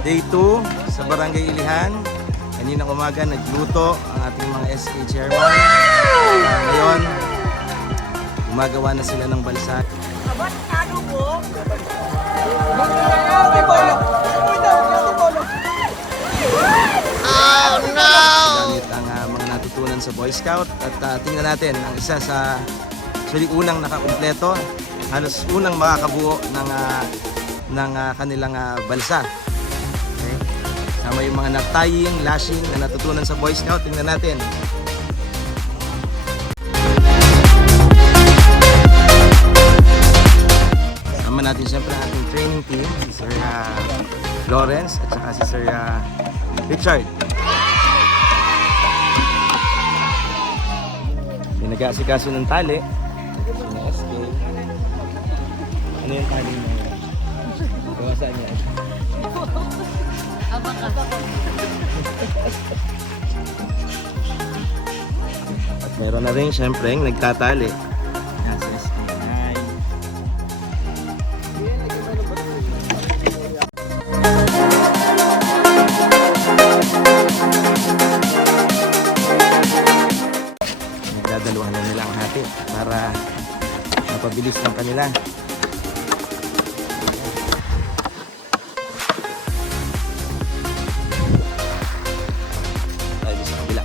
Day 2 sa Barangay Ilihan. Kaninang umaga nagluto ang ating mga SK chairman. Ngayon, gumagawa na sila ng balsa. Oh no! Gamit ang mga natutunan sa Boy Scout. At tingnan natin ang isa sa unang nakakumpleto. Halos unang makakabuo ng kanilang balsa. Okay. Sama yung mga tying, lashing na natutunan sa Boy Scout. Tingnan natin. Sama natin siyempre ang ating training team, si Sir Lawrence at saka si Sir Richard. May nag-aasikaso ng tali. Yung SK. Ano yung tali mo? Gawa saan yan? At meron na rin siyempre yung nagtatali. Yan si SK. Nagdadaluhan na nila ang hati para mapabilis ng kanila. Tayo sa kabila.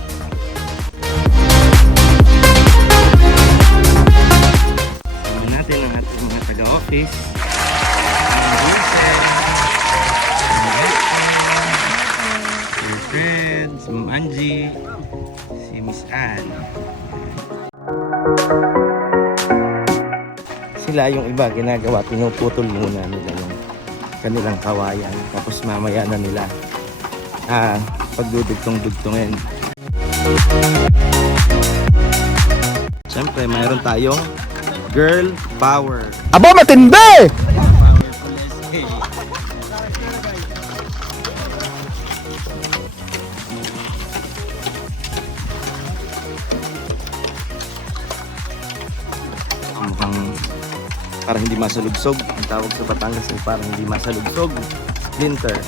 Sabi natin ang ating mga taga-office. Si Fred, si Ma'am Angie, si Miss Ann. Sila yung iba ginagawa, pinuputol muna nila yung kanilang kawayan, tapos mamaya na nila pagdudugtong-dugtongin. Siyempre mayroon tayong girl power. Aba, matindi! Mukhang para hindi masalugsog. Ang tawag sa Batangas ay parang hindi masalugsog. Linter.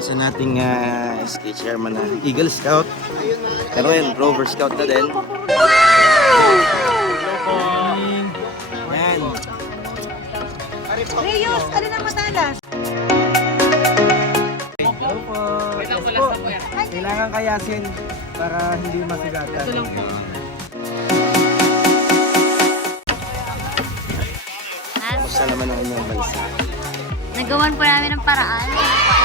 Isa nating SK chairman na Eagle Scout. Pero yun, Rover Scout na din. Yan. Reyos, alin ang matalas? Kailangan kayasin para hindi masigatan. Ito lang po. Basta naman ang inyong balsa. Nagawan po namin ng paraan.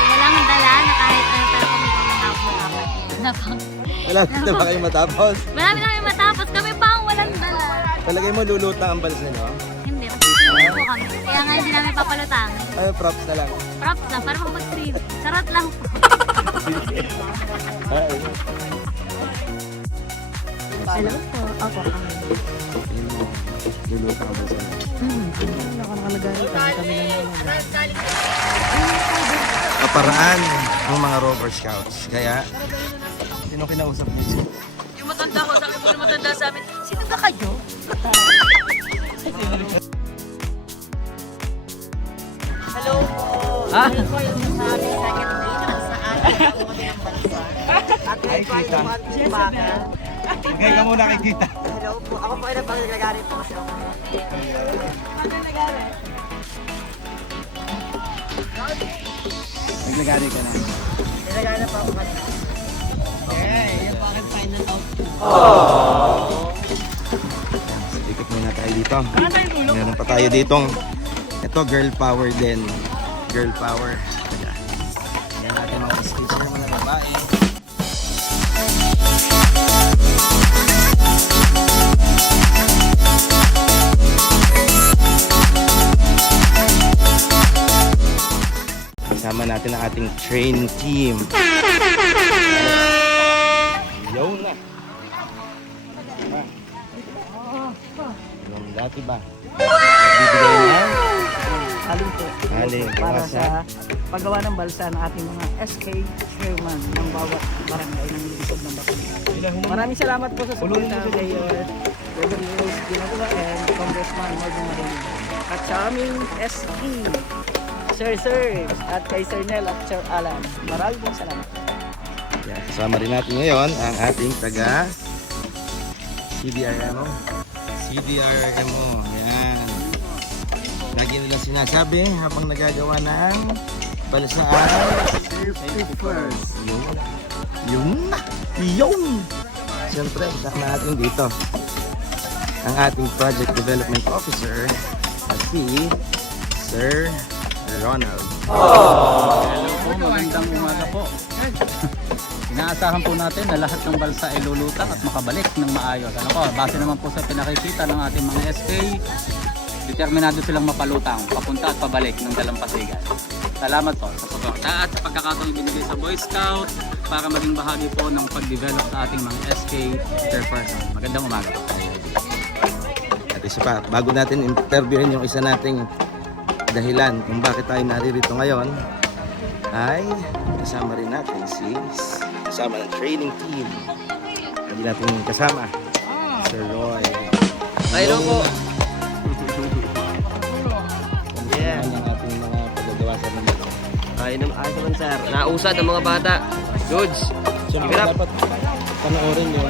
Walang dala na kahit ano pero kami po matapos. Wala na ba kayo matapos? Marami namin matapos. Kami pa ang walang dala. Talagay mo luluta ang balsa nyo? Hindi, magsisimula po kami. Kaya nga hindi namin papalutang. Ay, props na lang. Props lang, para mag-stream. Charot lang po. Hello po. Opo. Luluta ang balsa nyo. Kaparaan ng mga Rover Scouts. Kaya, sino kinausap niyo? Yung matanda ko, sabi ko na matanda sa amin, sino ba kayo? Hello po. Ah? Ito yung sa aming second day na sa atin ang umati ng bansa. At ngayon po ay umati ng baka. Bigay ka muna kay Tita. Hello po. Ako po ay nagbagagari po kasi ako. Naglagari? Naglagari ka na. Nilagari na po ako kanina. Okay, yan po aking final outfit. Ikot muna tayo dito. Meron pa tayo ditong ito, girl power din. Girl power. Yan natin mga skater, mga babae. Kasama natin ang ating train team. Yo na. Yung dati ba? Bibigay ng Haling po. haling Para kawasan. sa paggawa ng balsa ng ating mga SK chairman ng bawat barangay ng lungsod ng Bacolod. Maraming salamat po sa suporta kay Gregory Rose Ginagawa and Congressman Marvin Marino. At sa aming SE, Sir Serge, at kay Sir Nel at Sir Alan. Maraming pong salamat. Yan, kasama rin natin ngayon ang ating taga CDRMO. CDRMO. Yan. Lagi nila sinasabi habang nagagawa ng balasaan. Safety first. Yun! Siyempre, kasama natin dito ang ating Project Development Officer at si Sir Ronald. Hello po, magandang umaga po. Inaasahan po natin na lahat ng balsa ay lulutang at makabalik ng maayos. Ano po, base naman po sa pinakikita ng ating mga SK, determinado silang mapalutang, papunta at pabalik ng dalampasigan. Salamat po sa suporta at sa pagkakataong ibinigay sa Boy Scout para maging bahagi po ng pag-develop sa ating mga SK chairperson. Magandang umaga po. At isa pa, bago natin interviewin yung isa nating dahilan kung bakit tayo naririto ngayon, ay kasama rin natin kasama ng training team. Hindi natin kasama Sir Roy. Hello po. Yeah. Ang ating mga paggagawa sa mga Ayos naman sir. Nausad ang mga bata. Goods. so, Hirap. dapat panoorin yung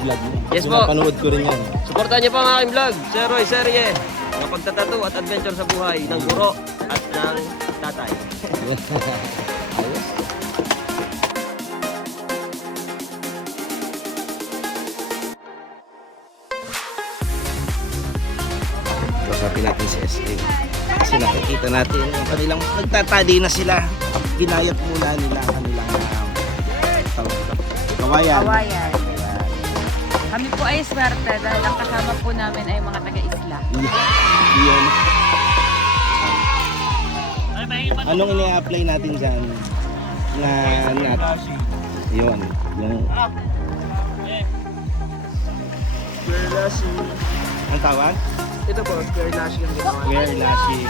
vlog mo. Yes Yung po. napanood ko rin yan. Suportahan niyo po ang aking vlog. Sir Roy Serye. Mga pagtatato at adventure sa buhay ng guro at ng tatay. Ayos. Kausapin natin si SK. Kasi nakikita natin yung kanilang nagtatali na sila. Ginayat muna nila ang kanilang kawayan. Kawayan. Kami po ay swerte dahil ang kasama po namin ay mga taga-isla. Yun. Anong ini-apply natin dyan? Na nut. Yun. Yung Square lashing. ang tawag? Ito po, square lashing ang ginawa. Square lashing.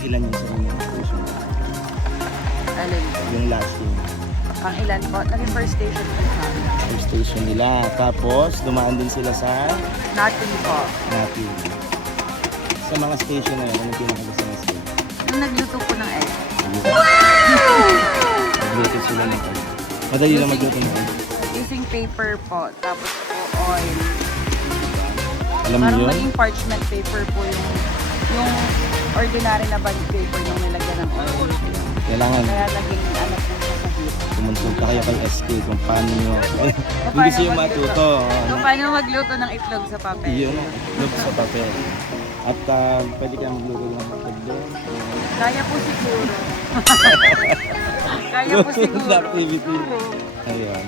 Ilan yung sa inyo? Alin? Yung lashing. Ang ilan po? Naging first station po kami. Yung station nila. Tapos, dumaan din sila sa Nothing po. natin. Sa mga station na yun, anong pinakagusto ng station? Nung nagluto po ng egg. Magluto sila ng egg. Madali lang magluto ng egg. Using paper po. Tapos po oil. Alam mo Parang yun? maging parchment paper po yung ordinary na bond paper yung nilagyan ng oil. Kailangan Kaya naging ano po siya sa heat. pumunta kayo kay SK kung paano nyo. Hindi siya matuto. So, paano magluto ng itlog sa papel? Yung look sa papel. At pwede kang magluto ng papel doon. Kaya po siguro. Kaya po siguro. Sa activity. Ayun.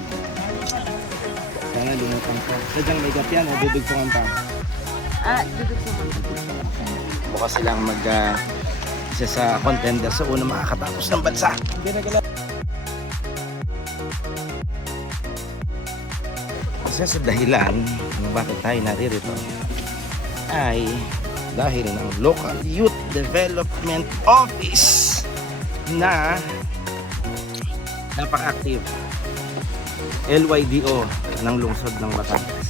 Sana lumutan ko. Sadyang may gat yan, dudugtungan pa. Dudog po. Bukas silang isa sa contender sa unang makakatapos ng bansa. Isa sa dahilan kung bakit tayo naririto ay dahil ng Local Youth Development Office na napaka-active. LYDO ng lungsod ng Batangas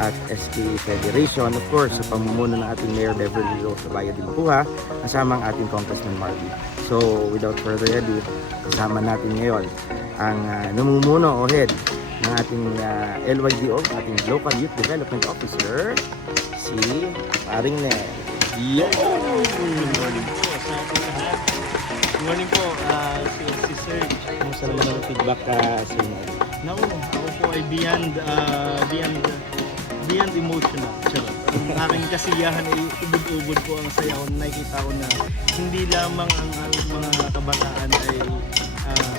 at SK Federation, of course, sa pamumuno ng ating Mayor Beverly Rose Abaya de la Puha, kasama ang ating Congressman Marvin. So, without further ado, kasama natin ngayon ang namumuno o head ng ating LYDO, ating Local Youth Development Officer, si Paring Nel. Yo! Good morning po sa ating lahat. Good morning po, si Serge. Kumusta naman ang feedback sa inyo? Naku, ako po ay beyond emotional. Charot. Ang aking kasiyahan ay ubod-ubod po ang saya ko. Nakikita ko na hindi lamang ang mga kabataan ay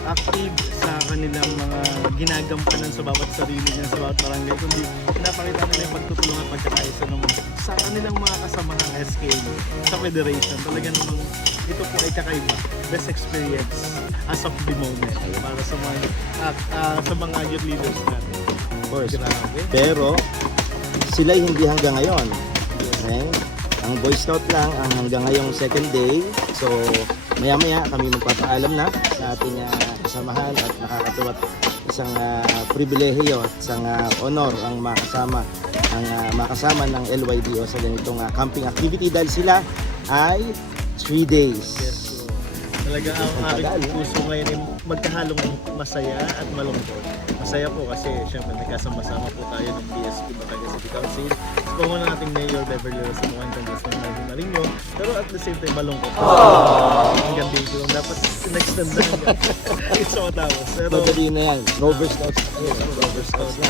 active sa kanilang mga ginagampanan sa bawat sarili niya, sa bawat barangay, kundi pinapakita nila yung pagtutulungan at pagkakaisa ng sa kanilang mga kasamahang SK sa Federation. Talaga namang ito po ay kakaiba. Best experience as of the moment para sa mga youth leaders natin. Of course. Grabe. Pero sila hindi hanggang ngayon. Okay? Ang Boy Scout lang ang hanggang ngayong second day. So maya-maya kami magpapaalam na sa ating kasamahan at nakakatuwa isang pribilehiyo at isang honor ang makasama ng LYDO sa ganitong camping activity dahil sila ay 3 days. Yes, so, talaga ang aking puso ngayon ay magkahalong masaya at malungkot. Masaya po kasi syempre nagkasama-sama po tayo ng PSP Batangas City Council. So ng ating Mayor Beverly Rose Samuan Congressman Marvin Marinho. Pero at the same time malungkot. Ang ganda yung dapat in-extend na hanggang it's so matapos. Pero Madali na yan. Rover Scouts. Rover Scouts na.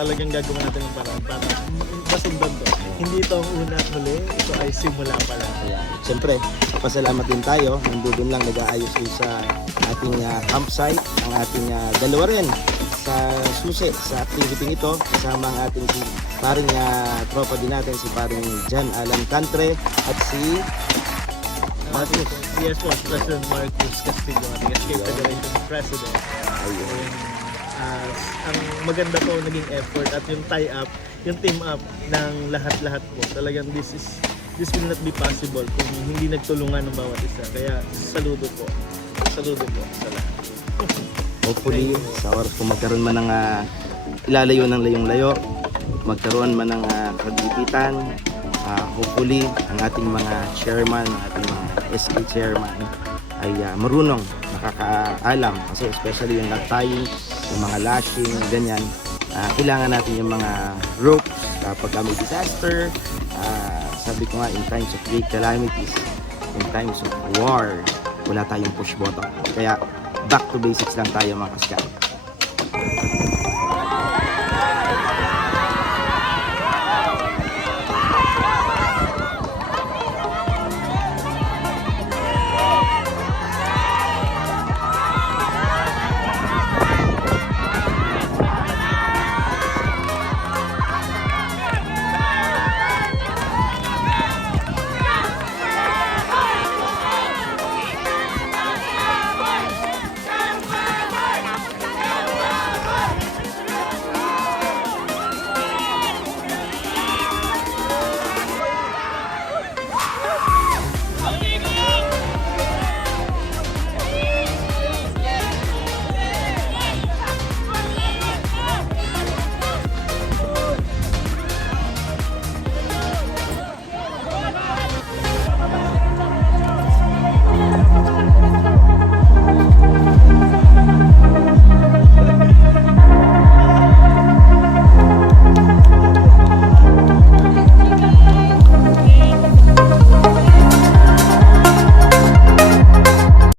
talagang gagawin natin ng paraan para masundan to. Hindi ito ang una at huli, ito ay simula pa lang. Ayan. Siyempre, pasalamat din tayo. Nandun lang nag-aayos kayo sa ating campsite. Ang ating dalawa rin sa susi sa activity ito. Kasama ang ating paring tropa din natin, si paring John Alan Cantre at si Marcus. Yes po, President Marcus Castillo, ating Escape Federation President. Ayun. Ang maganda po naging effort at yung tie-up, yung team-up ng lahat-lahat po. Talagang this will not be possible kung hindi nagtulungan ng bawat isa. Kaya saludo po. Saludo po sa lahat. Hopefully, sa oras kung magkaroon man ng ilalayo ng layong-layo, magkaroon man ng kagipitan, hopefully, ang ating mga chairman, ang ating mga SK chairman ay marunong, nakakaalam. Kasi especially yung log tying, yung mga lashing, ganyan. Kailangan natin yung mga ropes kapag may disaster. Sabi ko nga, in times of great calamities, in times of war, wala tayong push button. Kaya back to basics lang tayo mga kaskat.